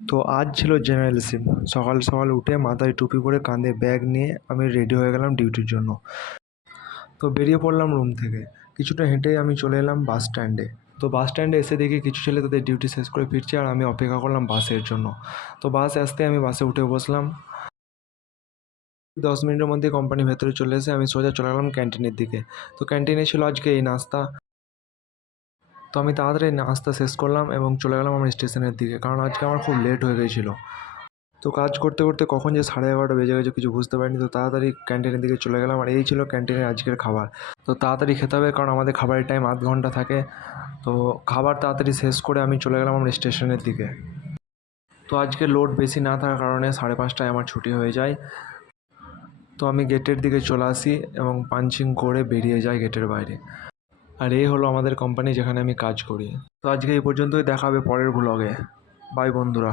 তো আজ ছিল জেনারেল শিফট। সকাল সকাল উঠে মাথায় টুপি পরে কাঁধে ব্যাগ নিয়ে আমি রেডি হয়ে গেলাম ডিউটির জন্য। তো বেরিয়ে পড়লাম রুম থেকে। কিছুটা হেঁটে আমি চলে এলাম বাস স্ট্যান্ডে। তো বাস স্ট্যান্ডে এসে দেখি কিছু ছেলে তাদের ডিউটি শেষ করে ফিরছে, আর আমি অপেক্ষা করলাম বাসের জন্য। তো বাস আসতে আমি বাসে উঠে বসলাম। 10 মিনিটের মধ্যে কোম্পানির ভেতরে চলে এসে আমি সোজা চলে গেলাম ক্যান্টিনের দিকে। তো ক্যান্টিনে ছিল আজকে এই নাস্তা। তো আমি তাড়াতাড়ি নাস্তা শেষ করলাম এবং চলে গেলাম আমার স্টেশনের দিকে, কারণ আজকে আমার খুব লেট হয়ে গিয়েছিলো। তো কাজ করতে করতে কখন যে 11:30 বেজে গেছে কিছু বুঝতে পারিনি। তো তাড়াতাড়ি ক্যান্টিনের দিকে চলে গেলাম, আর এই ছিল ক্যান্টিনের আজকের খাবার। তো তাড়াতাড়ি খেতে হবে, কারণ আমাদের খাবারের টাইম আধ ঘন্টা থাকে। তো খাবার তাড়াতাড়ি শেষ করে আমি চলে গেলাম আমার স্টেশনের দিকে। তো আজকে লোড বেশি না থাকার কারণে 5:30টায় আমার ছুটি হয়ে যায়। তো আমি গেটের দিকে চলে আসি এবং পাঞ্চিং করে বেরিয়ে যাই গেটের বাইরে। আর এই হলো আমাদের কোম্পানি যেখানে আমি কাজ করি। তো আজকে এই পর্যন্তই, দেখা হবে পরের ব্লগে। বাই বন্ধুরা।